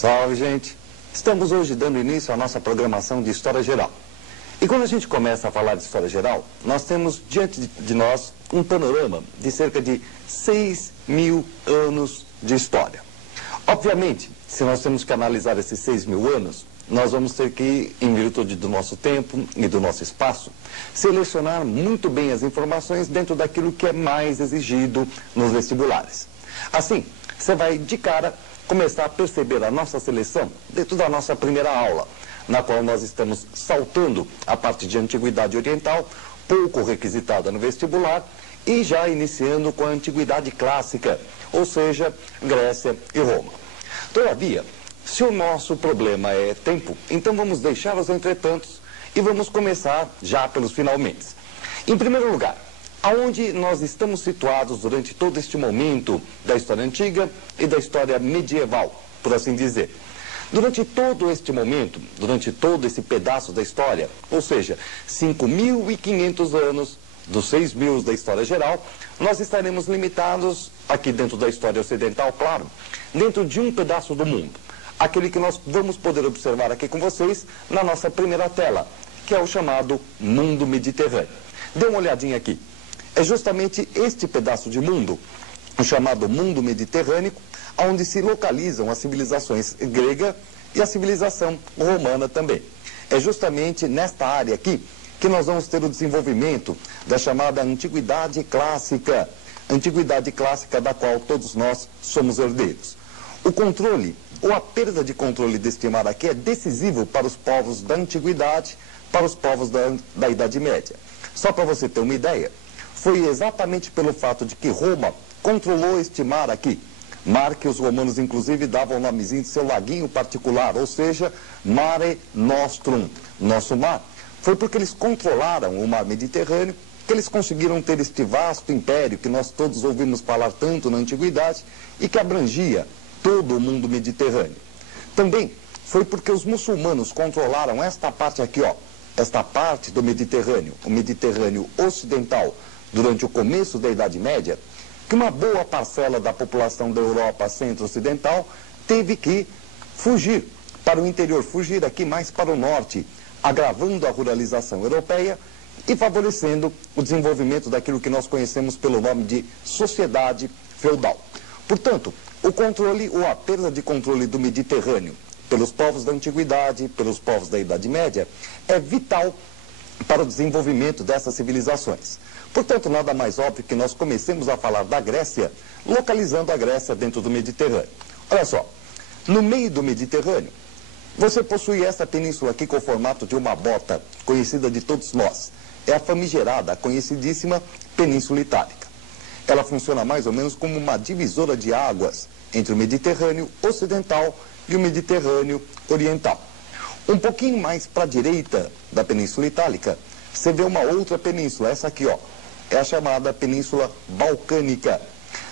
Salve, gente! Estamos hoje dando início à nossa programação de História Geral. E quando a gente começa a falar de História Geral, nós temos diante de nós um panorama de cerca de 6.000 anos de história. Obviamente, se nós temos que analisar esses 6.000 anos, nós vamos ter que, em virtude do nosso tempo e do nosso espaço, selecionar muito bem as informações dentro daquilo que é mais exigido nos vestibulares. Assim, você vai, de cara, começar a perceber a nossa seleção dentro da nossa primeira aula, na qual nós estamos saltando a parte de Antiguidade Oriental, pouco requisitada no vestibular, e já iniciando com a Antiguidade Clássica, ou seja, Grécia e Roma. Todavia, se o nosso problema é tempo, então vamos deixar os entretantos e vamos começar já pelos finalmente. Em primeiro lugar, aonde nós estamos situados durante todo este momento da história antiga e da história medieval, por assim dizer. Durante todo este momento, durante todo esse pedaço da história, ou seja, 5.500 anos dos 6.000 da história geral, nós estaremos limitados, aqui dentro da história ocidental, claro, dentro de um pedaço do mundo. Aquele que nós vamos poder observar aqui com vocês na nossa primeira tela, que é o chamado mundo mediterrâneo. Dê uma olhadinha aqui. É justamente este pedaço de mundo, o chamado mundo mediterrâneo, onde se localizam as civilizações grega e a civilização romana também. É justamente nesta área aqui que nós vamos ter o desenvolvimento da chamada Antiguidade Clássica da qual todos nós somos herdeiros. O controle, ou a perda de controle deste mar aqui é decisivo para os povos da Antiguidade, para os povos da Idade Média. Só para você ter uma ideia, foi exatamente pelo fato de que Roma controlou este mar aqui, mar que os romanos inclusive davam o nomezinho de seu laguinho particular, ou seja, Mare Nostrum, nosso mar. Foi porque eles controlaram o mar Mediterrâneo que eles conseguiram ter este vasto império que nós todos ouvimos falar tanto na Antiguidade e que abrangia todo o mundo mediterrâneo. Também foi porque os muçulmanos controlaram esta parte aqui, ó, esta parte do Mediterrâneo, o Mediterrâneo ocidental, durante o começo da Idade Média, que uma boa parcela da população da Europa centro-ocidental teve que fugir para o interior, fugir aqui mais para o norte, agravando a ruralização europeia e favorecendo o desenvolvimento daquilo que nós conhecemos pelo nome de sociedade feudal. Portanto, o controle ou a perda de controle do Mediterrâneo pelos povos da Antiguidade, pelos povos da Idade Média, é vital para o desenvolvimento dessas civilizações. Portanto, nada mais óbvio que nós comecemos a falar da Grécia, localizando a Grécia dentro do Mediterrâneo. Olha só, no meio do Mediterrâneo, você possui essa península aqui com o formato de uma bota, conhecida de todos nós. É a famigerada, a conhecidíssima Península Itálica. Ela funciona mais ou menos como uma divisora de águas entre o Mediterrâneo Ocidental e o Mediterrâneo Oriental. Um pouquinho mais para a direita da Península Itálica, você vê uma outra península, essa aqui, ó, é a chamada Península Balcânica.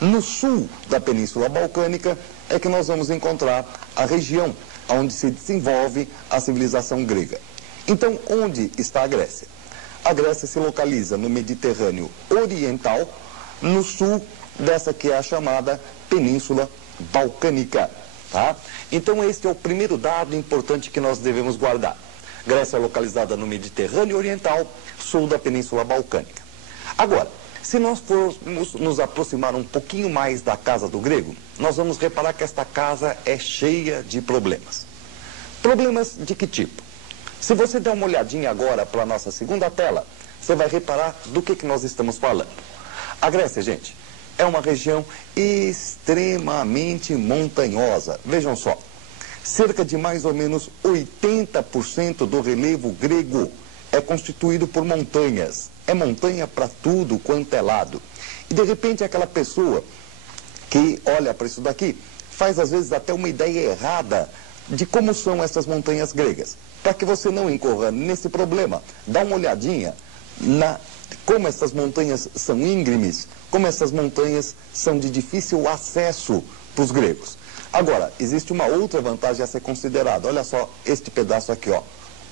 No sul da Península Balcânica é que nós vamos encontrar a região onde se desenvolve a civilização grega. Então, onde está a Grécia? A Grécia se localiza no Mediterrâneo Oriental, no sul dessa que é a chamada Península Balcânica. Tá? Então, este é o primeiro dado importante que nós devemos guardar. Grécia é localizada no Mediterrâneo Oriental, sul da Península Balcânica. Agora, se nós formos nos aproximar um pouquinho mais da casa do grego, nós vamos reparar que esta casa é cheia de problemas. Problemas de que tipo? Se você der uma olhadinha agora para a nossa segunda tela, você vai reparar do que nós estamos falando. A Grécia, gente, é uma região extremamente montanhosa. Vejam só, cerca de mais ou menos 80% do relevo grego é constituído por montanhas. É montanha para tudo quanto é lado. E de repente aquela pessoa que olha para isso daqui faz às vezes até uma ideia errada de como são essas montanhas gregas. Para que você não incorra nesse problema, dá uma olhadinha como essas montanhas são íngremes, como essas montanhas são de difícil acesso para os gregos. Agora, existe uma outra vantagem a ser considerada. Olha só este pedaço aqui, ó,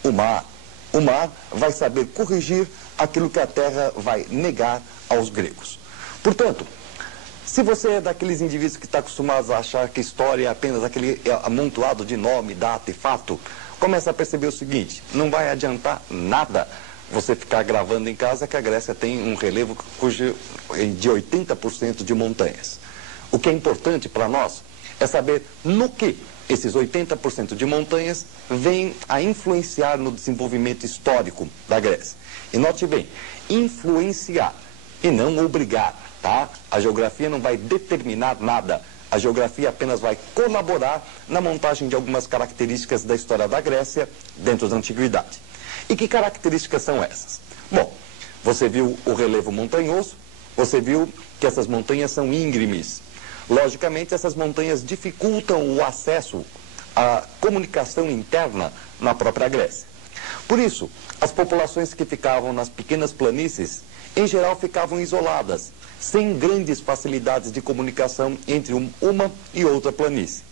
o mar. O mar vai saber corrigir aquilo que a terra vai negar aos gregos. Portanto, Se você é daqueles indivíduos que está acostumado a achar que história é apenas aquele amontoado de nome, data e fato, começa a perceber o seguinte: não vai adiantar nada você ficar gravando em casa que a Grécia tem um relevo de 80% de montanhas. O que é importante para nós é saber no que esses 80% de montanhas vêm a influenciar no desenvolvimento histórico da Grécia. E note bem, influenciar e não obrigar, tá? A geografia não vai determinar nada. A geografia apenas vai colaborar na montagem de algumas características da história da Grécia dentro da antiguidade. E que características são essas? Bom, você viu o relevo montanhoso, você viu que essas montanhas são íngremes. Logicamente, essas montanhas dificultam o acesso à comunicação interna na própria Grécia. Por isso, as populações que ficavam nas pequenas planícies, em geral, ficavam isoladas, sem grandes facilidades de comunicação entre uma e outra planície.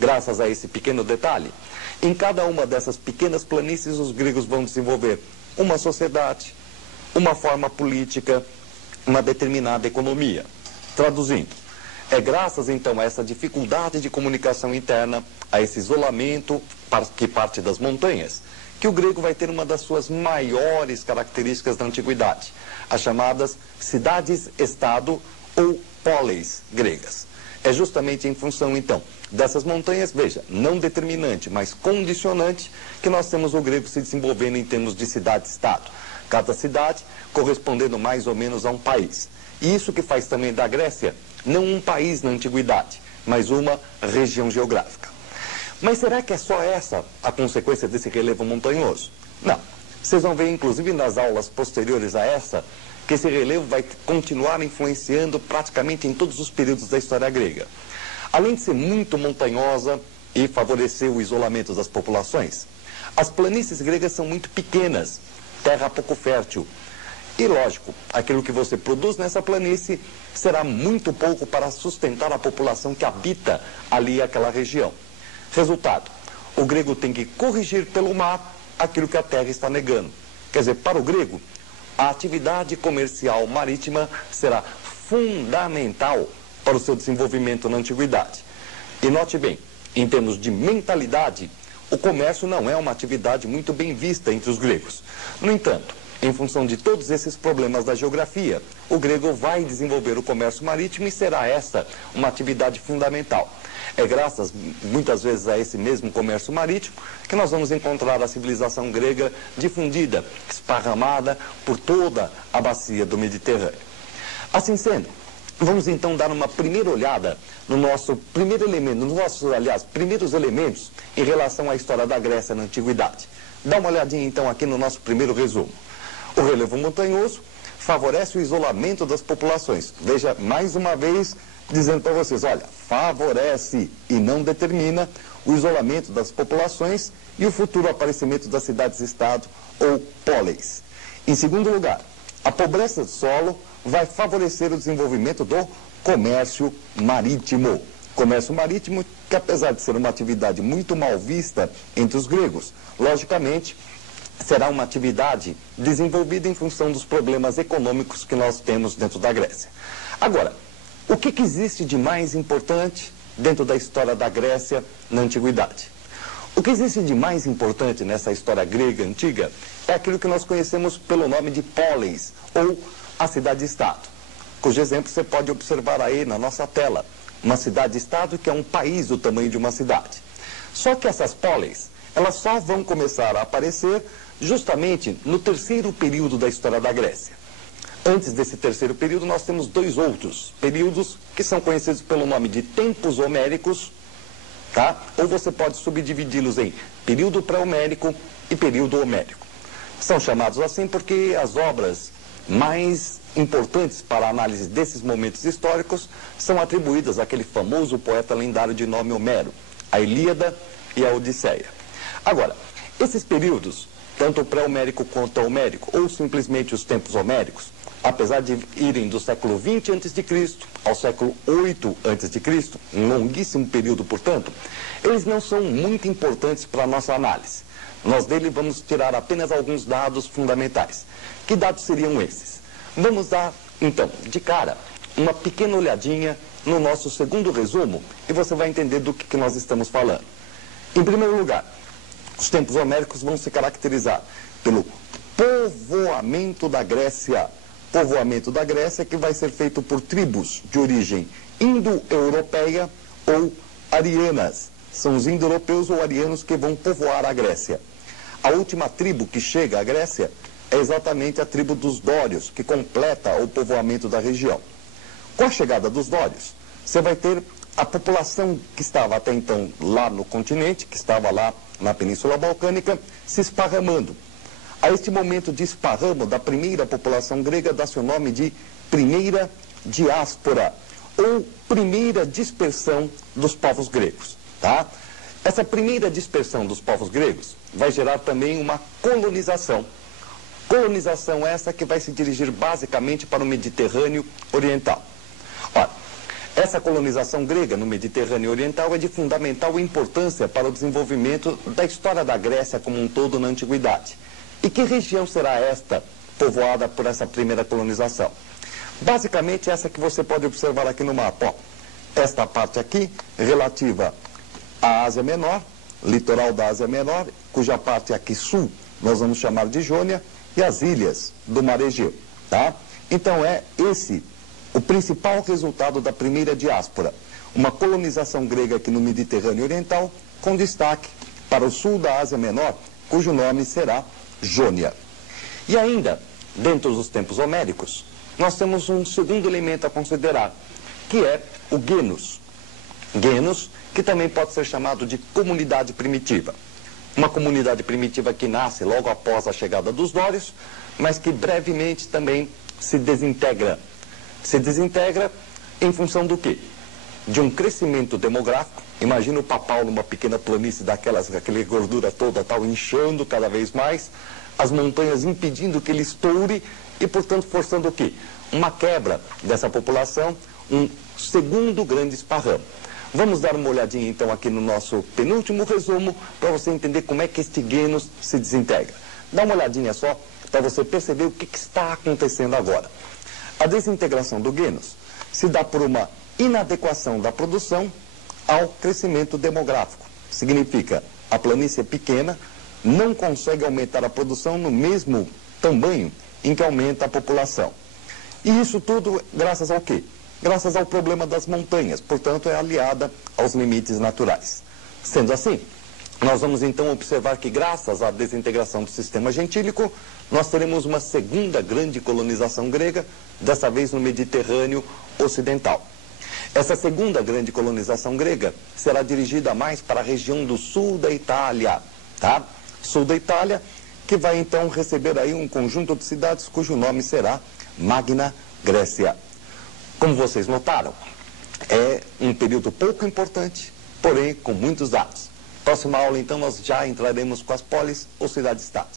Graças a esse pequeno detalhe, em cada uma dessas pequenas planícies, os gregos vão desenvolver uma sociedade, uma forma política, uma determinada economia. Traduzindo, é graças então a essa dificuldade de comunicação interna, a esse isolamento que parte das montanhas, que o grego vai ter uma das suas maiores características da antiguidade, as chamadas cidades-estado ou polis gregas. É justamente em função, então, dessas montanhas, veja, não determinante, mas condicionante, que nós temos o grego se desenvolvendo em termos de cidade-estado. Cada cidade correspondendo mais ou menos a um país. E isso que faz também da Grécia não um país na antiguidade, mas uma região geográfica. Mas será que é só essa a consequência desse relevo montanhoso? Não. Vocês vão ver, inclusive, nas aulas posteriores a essa, que esse relevo vai continuar influenciando praticamente em todos os períodos da história grega. Além de ser muito montanhosa e favorecer o isolamento das populações, as planícies gregas são muito pequenas, terra pouco fértil. E, lógico, aquilo que você produz nessa planície será muito pouco para sustentar a população que habita ali aquela região. Resultado, o grego tem que corrigir pelo mar aquilo que a terra está negando. Quer dizer, para o grego, a atividade comercial marítima será fundamental para o seu desenvolvimento na antiguidade. E note bem, em termos de mentalidade, o comércio não é uma atividade muito bem vista entre os gregos. No entanto, em função de todos esses problemas da geografia, o grego vai desenvolver o comércio marítimo e será esta uma atividade fundamental. É graças, muitas vezes, a esse mesmo comércio marítimo que nós vamos encontrar a civilização grega difundida, esparramada por toda a bacia do Mediterrâneo. Assim sendo, vamos então dar uma primeira olhada no nosso primeiro elemento, nos nossos, aliás, primeiros elementos em relação à história da Grécia na Antiguidade. Dá uma olhadinha então aqui no nosso primeiro resumo. O relevo montanhoso favorece o isolamento das populações. Veja, mais uma vez, dizendo para vocês, olha, favorece e não determina o isolamento das populações e o futuro aparecimento das cidades-estado ou polis. Em segundo lugar, a pobreza do solo vai favorecer o desenvolvimento do comércio marítimo. Comércio marítimo que, apesar de ser uma atividade muito mal vista entre os gregos, logicamente, será uma atividade desenvolvida em função dos problemas econômicos que nós temos dentro da Grécia. Agora, o que existe de mais importante dentro da história da Grécia na Antiguidade? O que existe de mais importante nessa história grega antiga é aquilo que nós conhecemos pelo nome de polis, ou a cidade-estado, cujo exemplo você pode observar aí na nossa tela. Uma cidade-estado que é um país do tamanho de uma cidade. Só que essas polis, elas só vão começar a aparecer justamente no terceiro período da história da Grécia. Antes desse terceiro período, nós temos dois outros períodos que são conhecidos pelo nome de tempos homéricos, tá? Ou você pode subdividi-los em período pré-homérico e período homérico. São chamados assim porque as obras mais importantes para a análise desses momentos históricos são atribuídas àquele famoso poeta lendário de nome Homero, a Ilíada e a Odisseia. Agora, esses períodos, tanto o pré-homérico quanto o homérico, ou simplesmente os tempos homéricos, apesar de irem do século XX a.C. ao século VIII a.C., um longuíssimo período, portanto, eles não são muito importantes para a nossa análise. Nós dele vamos tirar apenas alguns dados fundamentais. Que dados seriam esses? Vamos dar, então, de cara, uma pequena olhadinha no nosso segundo resumo e você vai entender do que nós estamos falando. Em primeiro lugar, os tempos homéricos vão se caracterizar pelo povoamento da Grécia. Povoamento da Grécia que vai ser feito por tribos de origem indo-europeia ou arianas. São os indo-europeus ou arianos que vão povoar a Grécia. A última tribo que chega à Grécia é exatamente a tribo dos dórios, que completa o povoamento da região. Com a chegada dos dórios, você vai ter a população que estava até então lá no continente, que estava lá na Península Balcânica, se esparramando. A este momento de esparramo da primeira população grega dá-se o nome de primeira diáspora, ou primeira dispersão dos povos gregos. Tá? Essa primeira dispersão dos povos gregos vai gerar também uma colonização. Colonização essa que vai se dirigir basicamente para o Mediterrâneo Oriental. Ora, essa colonização grega no Mediterrâneo Oriental é de fundamental importância para o desenvolvimento da história da Grécia como um todo na Antiguidade. E que região será esta povoada por essa primeira colonização? Basicamente essa que você pode observar aqui no mapa. Ó, esta parte aqui, relativa à Ásia Menor, litoral da Ásia Menor, cuja parte aqui sul nós vamos chamar de Jônia, e as ilhas do Mar Egeu. Tá? Então é esse o principal resultado da primeira diáspora. Uma colonização grega aqui no Mediterrâneo Oriental, com destaque para o sul da Ásia Menor, cujo nome será Jônia. E ainda, dentro dos tempos homéricos, nós temos um segundo elemento a considerar, que é o genus. Genus, que também pode ser chamado de comunidade primitiva. Uma comunidade primitiva que nasce logo após a chegada dos dórios, mas que brevemente também se desintegra. Se desintegra em função do quê? De um crescimento demográfico. Imagina o Papal numa pequena planície daquela gordura toda, tal, inchando cada vez mais, as montanhas impedindo que ele estoure e, portanto, forçando o quê? Uma quebra dessa população, um segundo grande esparramo. Vamos dar uma olhadinha, então, aqui no nosso penúltimo resumo, para você entender como é que este genus se desintegra. Dá uma olhadinha só, para você perceber o que está acontecendo agora. A desintegração do genus se dá por uma inadequação da produção ao crescimento demográfico. Significa, a planície é pequena, não consegue aumentar a produção no mesmo tamanho em que aumenta a população. E isso tudo graças ao quê? Graças ao problema das montanhas, portanto é aliada aos limites naturais. Sendo assim, nós vamos então observar que graças à desintegração do sistema gentílico, nós teremos uma segunda grande colonização grega, dessa vez no Mediterrâneo Ocidental. Essa segunda grande colonização grega será dirigida mais para a região do sul da Itália, tá? Sul da Itália, que vai então receber aí um conjunto de cidades cujo nome será Magna Grécia. Como vocês notaram, é um período pouco importante, porém com muitos dados. Próxima aula, então, nós já entraremos com as polis ou cidades-estados.